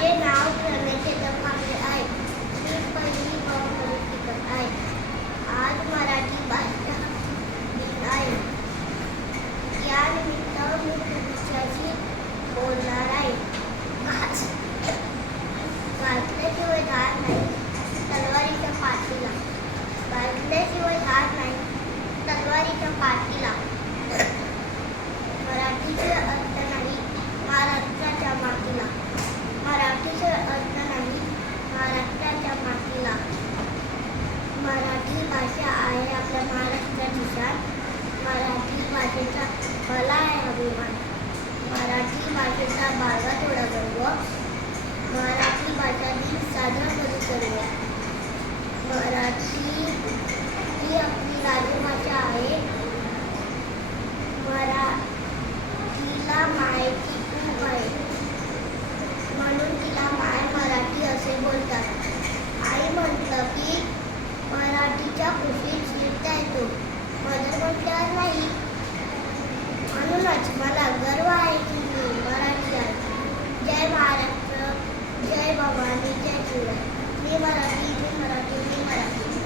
माझे नाव प्रणय दमाले आहे. मी पहिली मध्ये शिकत आहे. आज मराठी भाषा दिन आहे. या निमित्त मी तुमच्याशी बोलणार आहे. गाजल्याशिवाय धार नाही तलवारीच्या पाठीला. गाजल्याशिवाय धार नाही तलवारीच्या पाठीला. मराठीचे अर्थ नाही महाराष्ट्राच्या मातीला. मराठीचे अर्थ नाही महाराष्ट्राच्या मातीला. मराठी भाषा आहे आपल्या महाराष्ट्राची शान. मराठी भाषेचा मला आहे अभिमान. मराठी भाषेचा बाळगा थोडा गर्व. मराठी भाषा दिन साजरा करू करूया. मराठी ही आपली राजभाषा आहे. मराठीला मायेची खूप आहे म्हणून तिला माय मराठी असे बोलतात. आई म्हटलं की मराठीच्या कुशीत शिरता येतो. मदर म्हटल्यावर नाही. म्हणूनच मला गर्व आहे की मी मराठी आहे. जय महाराष्ट्र, जय भवानी, जय शिवराय. मी मराठी, मी मराठी, मी मराठी.